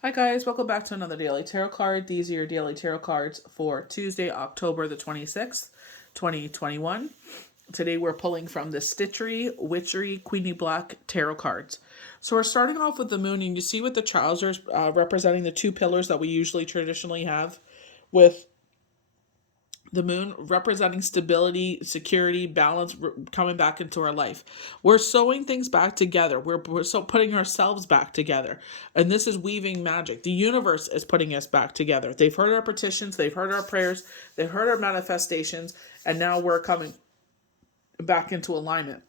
Hi guys, welcome back to another daily tarot card. These are your daily tarot cards for Tuesday, October the 26th, 2021. Today we're pulling from the Stitchery, Witchery, Queenie Black tarot cards. So we're starting off with the moon, and you see with the trousers representing the two pillars that we usually traditionally have, with the moon representing stability, security, balance, coming back into our life. We're sewing things back together. We're so putting ourselves back together. And this is weaving magic. The universe is putting us back together. They've heard our petitions, they've heard our prayers, they've heard our manifestations, and now we're coming back into alignment.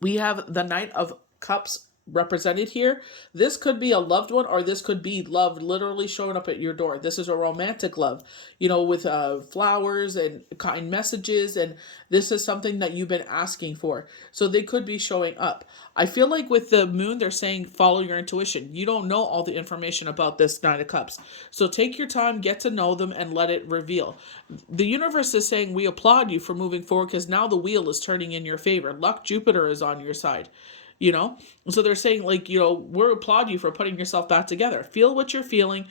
We have the Knight of Cups represented here. This could be a loved one, or this could be love literally showing up at your door. This is a romantic love, with flowers and kind messages, and this is something that you've been asking for. So they could be showing up. I feel like with the moon, they're saying follow your intuition. You don't know all the information about this Nine of Cups. So take your time, get to know them, and let it reveal. The universe is saying we applaud you for moving forward because now the wheel is turning in your favor. Luck Jupiter is on your side. So they're saying, we applaud you for putting yourself back together. Feel what you're feeling,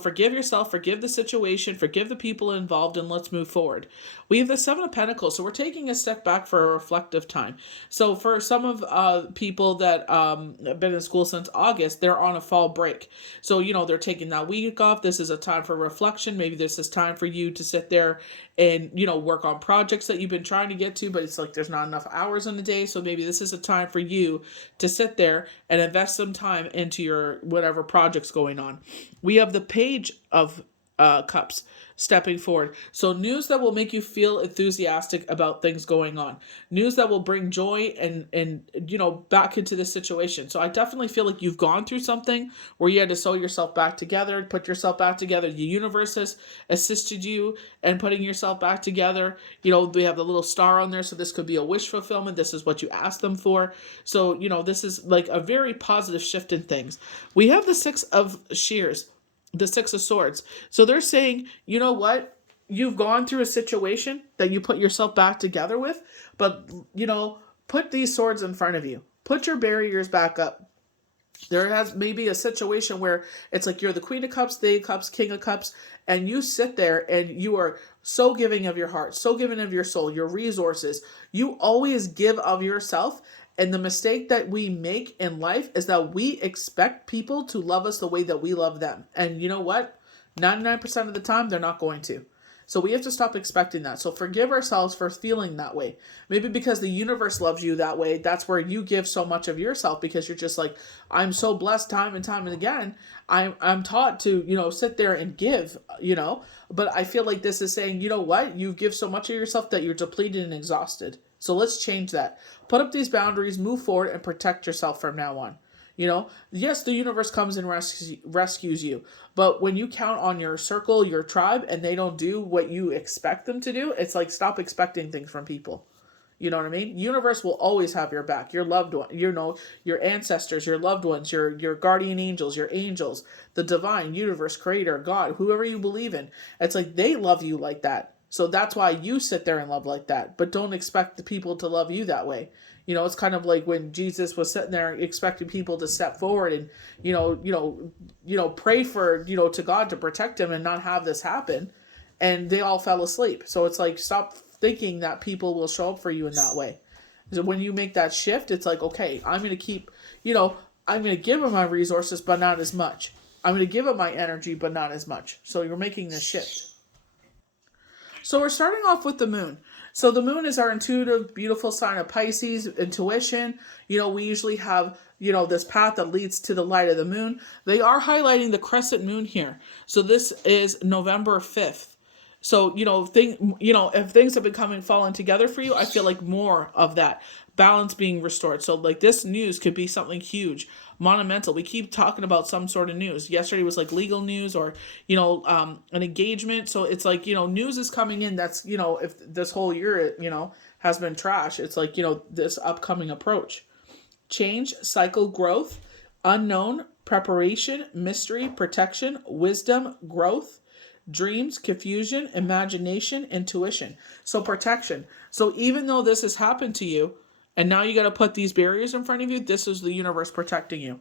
forgive yourself, forgive the situation, forgive the people involved, and let's move forward. We have the Seven of Pentacles, so we're taking a step back for a reflective time. So for some of people that have been in school since August, they're on a fall break. So, they're taking that week off. This is a time for reflection. Maybe this is time for you to sit there and, work on projects that you've been trying to get to, but it's like there's not enough hours in the day. So maybe this is a time for you to sit there and invest some time into your whatever project's going on. We have the Page of Cups stepping forward. So news that will make you feel enthusiastic about things going on. News that will bring joy and back into the situation. So I definitely feel like you've gone through something where you had to sew yourself back together, put yourself back together. The universe has assisted you in putting yourself back together. We have the little star on there, so this could be a wish fulfillment. This is what you asked them for. So, this is like a very positive shift in things. We have the Six of Shears, the Six of Swords. So they're saying, you know what? You've gone through a situation that you put yourself back together with, but, put these swords in front of you. Put your barriers back up. There has maybe a situation where it's like you're the Queen of Cups, the Cups, King of Cups, and you sit there and you are so giving of your heart, so giving of your soul, your resources. You always give of yourself. And the mistake that we make in life is that we expect people to love us the way that we love them. And you know what? 99% of the time, they're not going to. So we have to stop expecting that. So forgive ourselves for feeling that way. Maybe because the universe loves you that way, that's where you give so much of yourself, because you're just like, I'm so blessed time and again. I'm taught to, sit there and give. But I feel like this is saying, you know what? You give so much of yourself that you're depleted and exhausted. So let's change that. Put up these boundaries, move forward, and protect yourself from now on. Yes, the universe comes and rescues you. But when you count on your circle, your tribe, and they don't do what you expect them to do, it's like stop expecting things from people. You know what I mean? Universe will always have your back. Your loved one, your ancestors, your loved ones, your guardian angels, your angels, the divine, universe, creator, God, whoever you believe in. It's like they love you like that. So that's why you sit there and love like that. But don't expect the people to love you that way. It's kind of like when Jesus was sitting there expecting people to step forward and, pray for, to God to protect him and not have this happen. And they all fell asleep. So it's like, stop thinking that people will show up for you in that way. So when you make that shift, it's like, okay, I'm going to keep, I'm going to give them my resources, but not as much. I'm going to give them my energy, but not as much. So you're making this shift. So we're starting off with the moon. So the moon is our intuitive, beautiful sign of Pisces, intuition. We usually have, this path that leads to the light of the moon. They are highlighting the crescent moon here. So this is November 5th. So, if things have been falling together for you, I feel like more of that balance being restored. So like this news could be something huge, monumental. We keep talking about some sort of news. Yesterday was like legal news or, an engagement. So it's like, news is coming in. That's, if this whole year, has been trash, it's like, this upcoming approach, change, cycle, growth, unknown, preparation, mystery, protection, wisdom, growth, dreams, confusion, imagination, intuition. So protection. So even though this has happened to you, and now you got to put these barriers in front of you, this is the universe protecting you.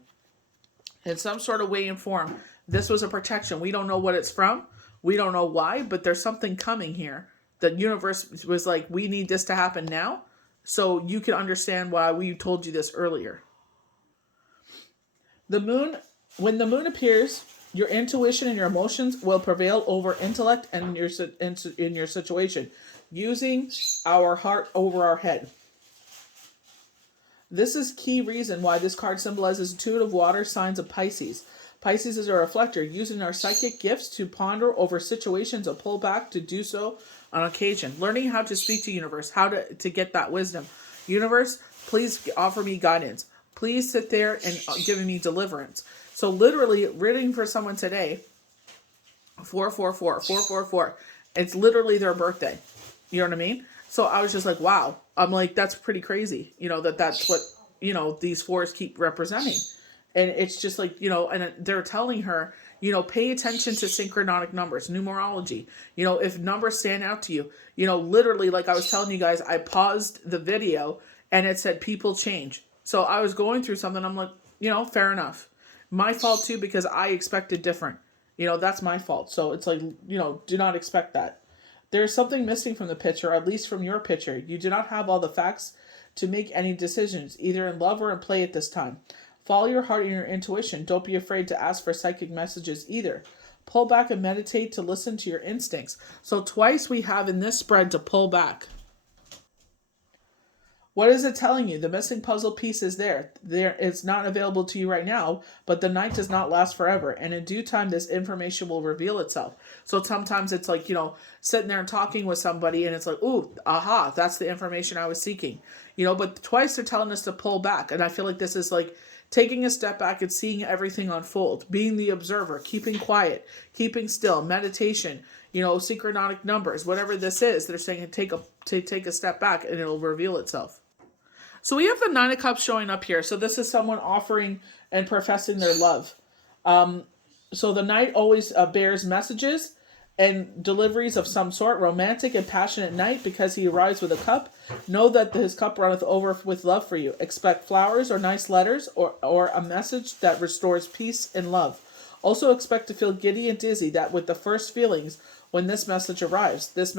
in some sort of way and form. This was a protection. We don't know what it's from. We don't know why, but there's something coming here. The universe was like, we need this to happen now, so you can understand why we told you this earlier. The moon, when the moon appears, your intuition and your emotions will prevail over intellect and in your situation, using our heart over our head. This is key reason why this card symbolizes intuitive water signs of Pisces. Pisces is a reflector, using our psychic gifts to ponder over situations and pull back to do so on occasion. Learning how to speak to universe, how to get that wisdom. Universe, please offer me guidance. Please sit there and give me deliverance. So literally, reading for someone today, 444, 444. It's literally their birthday. You know what I mean? So I was just like, wow. I'm like, that's pretty crazy. That's what, these fours keep representing. And it's just like, and they're telling her, pay attention to synchronistic numbers, numerology. If numbers stand out to you, literally, like I was telling you guys, I paused the video and it said people change. So I was going through something. I'm like, fair enough. My fault too, because I expected different. That's my fault. So it's like, do not expect that. There's something missing from the picture, or at least from your picture. You do not have all the facts to make any decisions, either in love or in play at this time. Follow your heart and your intuition. Don't be afraid to ask for psychic messages either. Pull back and meditate to listen to your instincts. So twice we have in this spread to pull back. What is it telling you? The missing puzzle piece is there. It's not available to you right now, but the night does not last forever. And in due time, this information will reveal itself. So sometimes it's like, sitting there and talking with somebody and it's like, ooh, aha, that's the information I was seeking. But twice they're telling us to pull back. And I feel like this is like taking a step back and seeing everything unfold, being the observer, keeping quiet, keeping still, meditation, synchronistic numbers, whatever this is. They're saying take a step back and it'll reveal itself. So we have the Nine of Cups showing up here. So this is someone offering and professing their love. So the Knight always bears messages and deliveries of some sort, romantic and passionate knight, because he arrives with a cup. Know that his cup runneth over with love for you. Expect flowers or nice letters or a message that restores peace and love. Also expect to feel giddy and dizzy, that with the first feelings when this message arrives. This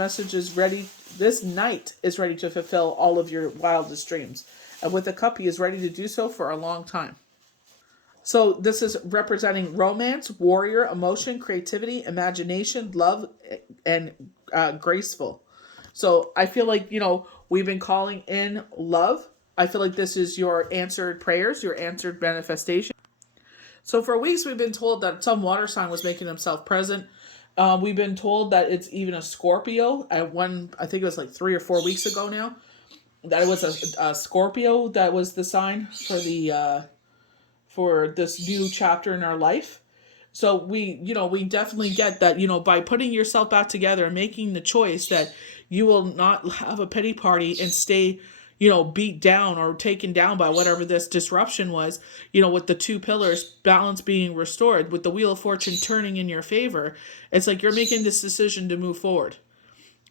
knight is ready to fulfill all of your wildest dreams. And with the cup, he is ready to do so for a long time. So this is representing romance, warrior, emotion, creativity, imagination, love, and graceful. So I feel like, we've been calling in love. I feel like this is your answered prayers, your answered manifestation. So for weeks, we've been told that some water sign was making himself present. We've been told that it's even a Scorpio. I think it was like 3 or 4 weeks ago now, that it was a Scorpio that was the sign for for this new chapter in our life. So we definitely get that, by putting yourself back together and making the choice that you will not have a pity party and stay, beat down or taken down by whatever this disruption was, with the two pillars, balance being restored, with the Wheel of Fortune turning in your favor. It's like you're making this decision to move forward.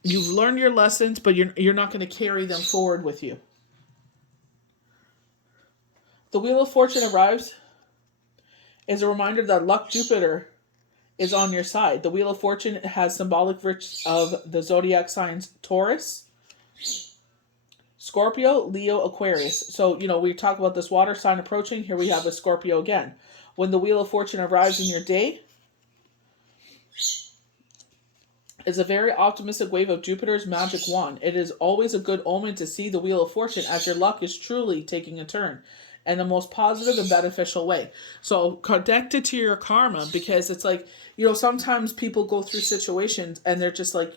You've learned your lessons, but you're not going to carry them forward with you. The Wheel of Fortune arrives is a reminder that luck Jupiter is on your side. The Wheel of Fortune has symbolic virtues of the zodiac signs Taurus, Scorpio, Leo, Aquarius. So, we talk about this water sign approaching. Here we have a Scorpio again. When the Wheel of Fortune arrives in your day, it's a very optimistic wave of Jupiter's magic wand. It is always a good omen to see the Wheel of Fortune, as your luck is truly taking a turn in the most positive and beneficial way. So connect it to your karma, because it's like, sometimes people go through situations and they're just like,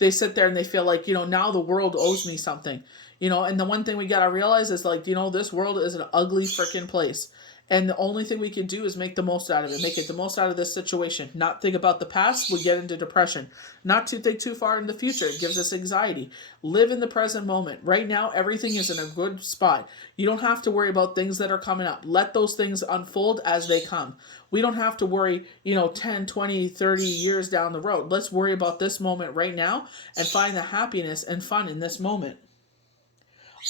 they sit there and they feel like, now the world owes me something, and the one thing we got to realize is like, this world is an ugly freaking place. And the only thing we can do is make the most out of it. Make it the most out of this situation. Not think about the past. We get into depression. Not to think too far in the future. It gives us anxiety. Live in the present moment. Right now, everything is in a good spot. You don't have to worry about things that are coming up. Let those things unfold as they come. We don't have to worry, 10, 20, 30 years down the road. Let's worry about this moment right now and find the happiness and fun in this moment.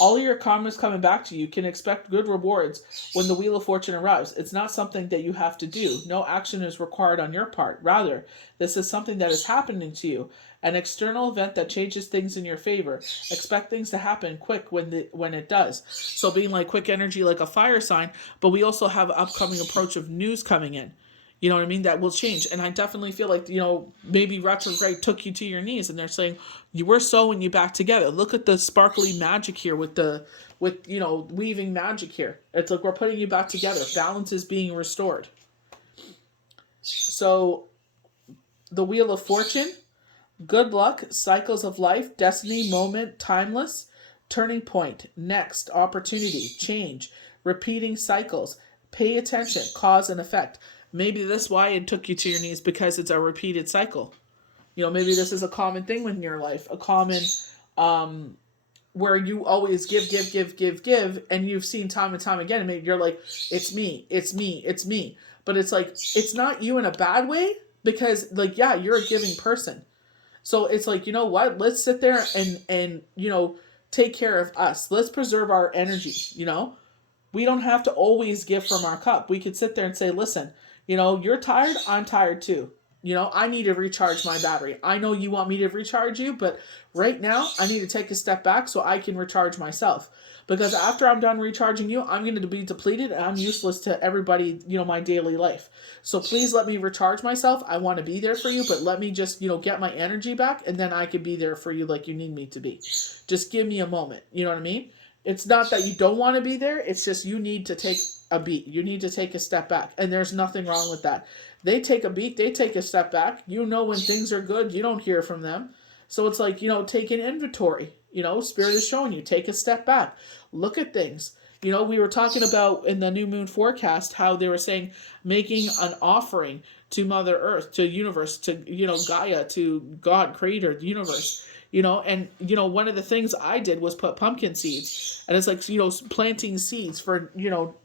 All of your karma is coming back to you. You can expect good rewards when the Wheel of Fortune arrives. It's not something that you have to do. No action is required on your part. Rather, this is something that is happening to you. An external event that changes things in your favor. Expect things to happen quick when it does. So being like quick energy like a fire sign, but we also have upcoming approach of news coming in. You know what I mean? That will change. And I definitely feel like, maybe retrograde took you to your knees and they're saying, you were sewing you back together. Look at the sparkly magic here with weaving magic here. It's like we're putting you back together. Balance is being restored. So the Wheel of Fortune, good luck, cycles of life, destiny, moment, timeless, turning point, next, opportunity, change, repeating cycles, pay attention, cause and effect. Maybe that's why it took you to your knees, because it's a repeated cycle. Maybe this is a common thing in your life, a common where you always give, and you've seen time and time again, and maybe you're like, it's me, it's me, it's me. But it's like, it's not you in a bad way, because like, yeah, you're a giving person. So it's like, you know what? Let's sit there and take care of us. Let's preserve our energy, We don't have to always give from our cup. We could sit there and say, listen, you're tired, I'm tired too. I need to recharge my battery. I know you want me to recharge you, but right now I need to take a step back so I can recharge myself. Because after I'm done recharging you, I'm going to be depleted and I'm useless to everybody, my daily life. So please let me recharge myself. I want to be there for you, but let me just, get my energy back, and then I can be there for you like you need me to be. Just give me a moment. You know what I mean? It's not that you don't want to be there. It's just you need to take a beat. You need to take a step back. And there's nothing wrong with that. They take a beat. They take a step back. When things are good, you don't hear from them. So it's like, take an inventory. Spirit is showing you. Take a step back. Look at things. We were talking about in the new moon forecast how they were saying making an offering to Mother Earth, to universe, to, Gaia, to God, creator, the universe. One of the things I did was put pumpkin seeds. And it's like, planting seeds for,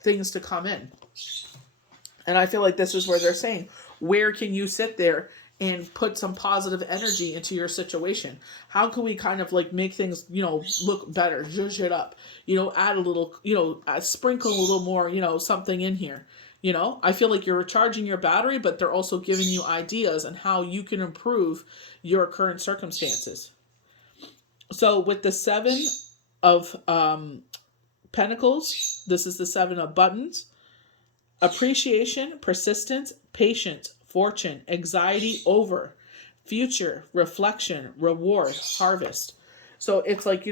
things to come in. And I feel like this is where they're saying, where can you sit there and put some positive energy into your situation? How can we kind of like make things, look better, zhuzh it up, add a little, sprinkle a little more, something in here. I feel like you're recharging your battery, but they're also giving you ideas on how you can improve your current circumstances. So with the 7 of Pentacles, this is the 7 of Buttons. Appreciation, persistence, patience, fortune, anxiety over, future, reflection, reward, harvest. So it's like,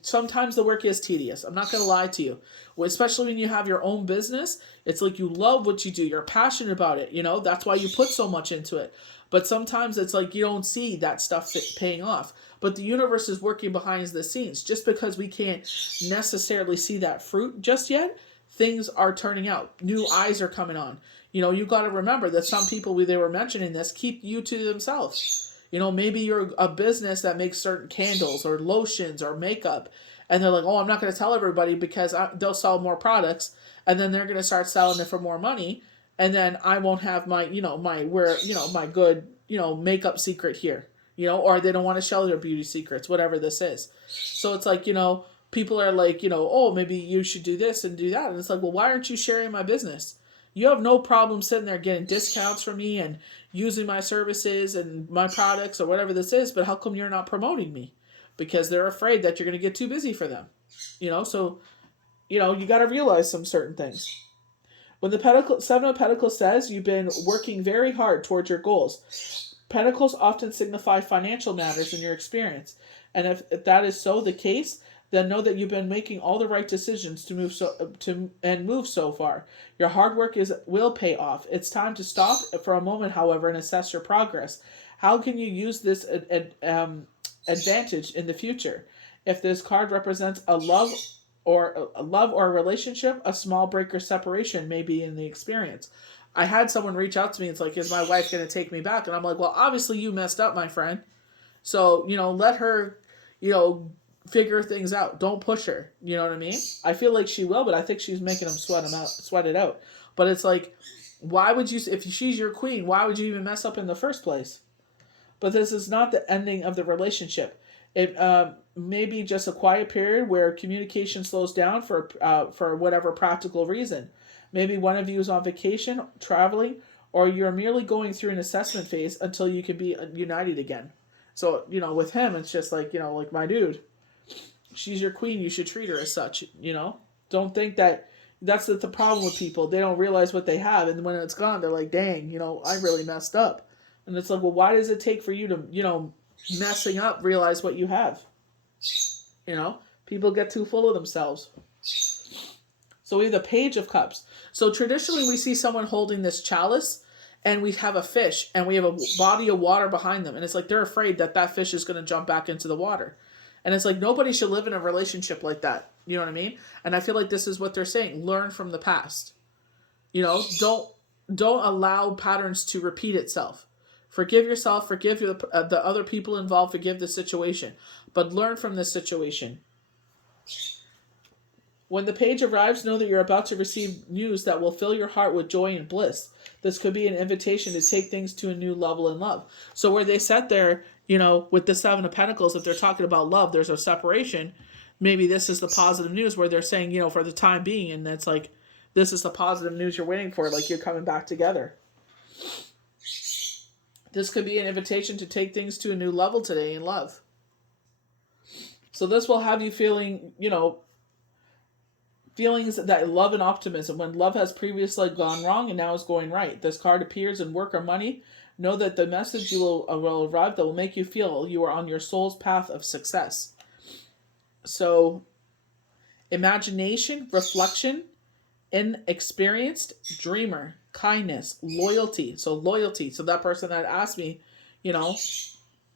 sometimes the work is tedious. I'm not going to lie to you. Especially when you have your own business, it's like you love what you do. You're passionate about it. That's why you put so much into it. But sometimes it's like you don't see that stuff paying off. But the universe is working behind the scenes. Just because we can't necessarily see that fruit just yet, things are turning out. New eyes are coming on. You got to remember that some people, they were mentioning this, keep you to themselves. Maybe you're a business that makes certain candles or lotions or makeup. And they're like, oh, I'm not going to tell everybody because they'll sell more products. And then they're going to start selling it for more money. And then I won't have my, my good, makeup secret here. Or they don't want to show their beauty secrets, whatever this is. So it's like, people are like, oh, maybe you should do this and do that. And it's like, well, why aren't you sharing my business? You have no problem sitting there getting discounts from me and using my services and my products or whatever this is, but how come you're not promoting me? Because they're afraid that you're going to get too busy for them. So, you got to realize some certain things. When the 7 of Pentacles says you've been working very hard towards your goals, Pentacles often signify financial matters in your experience. And if that is so the case, then know that you've been making all the right decisions to move so far. Your hard work will pay off. It's time to stop for a moment, however, and assess your progress. How can you use this advantage in the future? If this card represents a love or a relationship, a small break or separation may be in the experience. I had someone reach out to me. It's like, is my wife going to take me back? And I'm like, well, obviously you messed up, my friend. So, let her, figure things out. Don't push her. You know what I mean? I feel like she will, but I think she's making them sweat it out. But it's like, why would you, if she's your queen, why would you even mess up in the first place? But this is not the ending of the relationship. It maybe just a quiet period where communication slows down for whatever practical reason. Maybe one of you is on vacation, traveling, or you're merely going through an assessment phase until you can be united again. So, with him, it's just like, like, my dude, she's your queen. You should treat her as such, Don't think that that's the problem with people. They don't realize what they have. And when it's gone, they're like, dang, I really messed up. And it's like, well, why does it take for you to, messing up, realize what you have? People get too full of themselves. So we have the Page of Cups. So traditionally we see someone holding this chalice and we have a fish and we have a body of water behind them. And it's like they're afraid that fish is going to jump back into the water. And it's like nobody should live in a relationship like that. You know what I mean? And I feel like this is what they're saying. Learn from the past. Don't allow patterns to repeat itself. Forgive yourself, forgive the other people involved, forgive the situation. But learn from this situation. When the page arrives, know that you're about to receive news that will fill your heart with joy and bliss. This could be an invitation to take things to a new level in love. So where they sat there, with the Seven of Pentacles, if they're talking about love, there's a separation. Maybe this is the positive news where they're saying, for the time being, and it's like, this is the positive news you're waiting for, like you're coming back together. This could be an invitation to take things to a new level today in love. So this will have you feeling, feelings that love and optimism when love has previously gone wrong and now is going right. This card appears in work or money. Know that the message will arrive that will make you feel you are on your soul's path of success. So, imagination, reflection, inexperienced, dreamer, kindness, loyalty. So loyalty. So that person that asked me,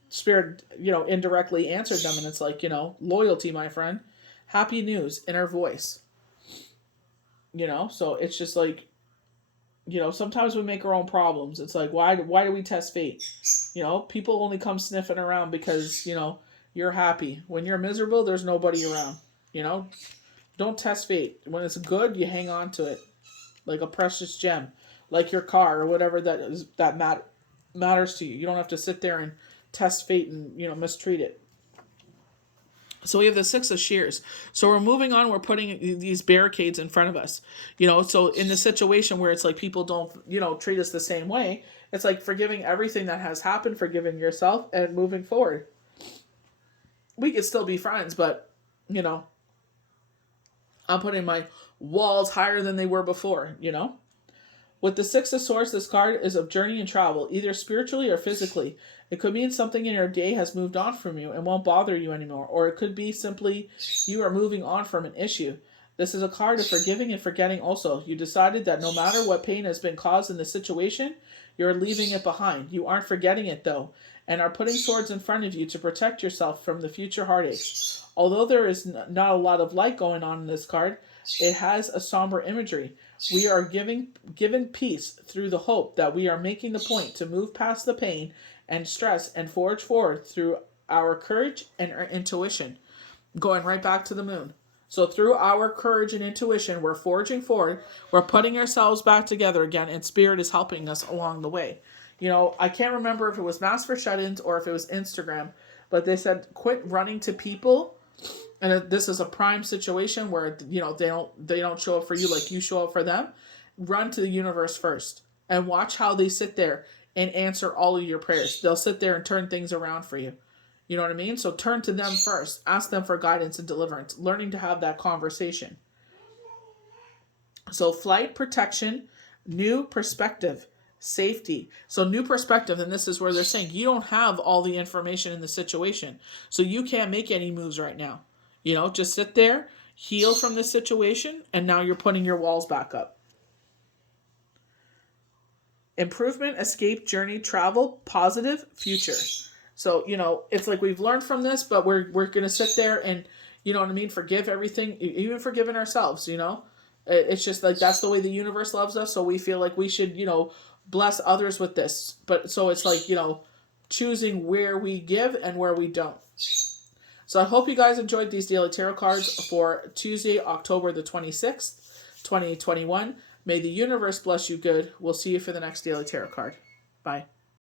Spirit, indirectly answered them. And it's like, loyalty, my friend. Happy news, inner voice. So it's just like, sometimes we make our own problems. It's like, why do we test fate? People only come sniffing around because, you're happy. When you're miserable, there's nobody around. Don't test fate. When it's good, you hang on to it like a precious gem, like your car or whatever that matters to you. You don't have to sit there and test fate and, mistreat it. So we have the Six of Shears. So we're moving on. We're putting these barricades in front of us. So in the situation where it's like people don't, treat us the same way, it's like forgiving everything that has happened, forgiving yourself, and moving forward. We could still be friends, but, I'm putting my walls higher than they were before, With the Six of Swords, this card is of journey and travel, either spiritually or physically. It could mean something in your day has moved on from you and won't bother you anymore. Or it could be simply you are moving on from an issue. This is a card of forgiving and forgetting also. You decided that no matter what pain has been caused in the situation, you're leaving it behind. You aren't forgetting it though, and are putting swords in front of you to protect yourself from the future heartaches. Although there is not a lot of light going on in this card, it has a somber imagery. We are given peace through the hope that we are making the point to move past the pain and stress and forge forward through our courage and our intuition. Going right back to the moon. So through our courage and intuition, we're forging forward. We're putting ourselves back together again, and Spirit is helping us along the way. I can't remember if it was Mass for Shut-ins or if it was Instagram, but they said quit running to people. And this is a prime situation where, they don't show up for you like you show up for them. Run to the universe first and watch how they sit there and answer all of your prayers. They'll sit there and turn things around for you. You know what I mean? So turn to them first. Ask them for guidance and deliverance. Learning to have that conversation. So flight, protection, new perspective, safety. So new perspective, and this is where they're saying you don't have all the information in the situation. So you can't make any moves right now. Just sit there, heal from this situation, and now you're putting your walls back up. Improvement, escape, journey, travel, positive, future. So, it's like we've learned from this, but we're going to sit there and, forgive everything, even forgiving ourselves, It's just like that's the way the universe loves us, so we feel like we should, bless others with this. But so it's like, choosing where we give and where we don't. So I hope you guys enjoyed these daily tarot cards for Tuesday, October the 26th, 2021. May the universe bless you good. We'll see you for the next daily tarot card. Bye.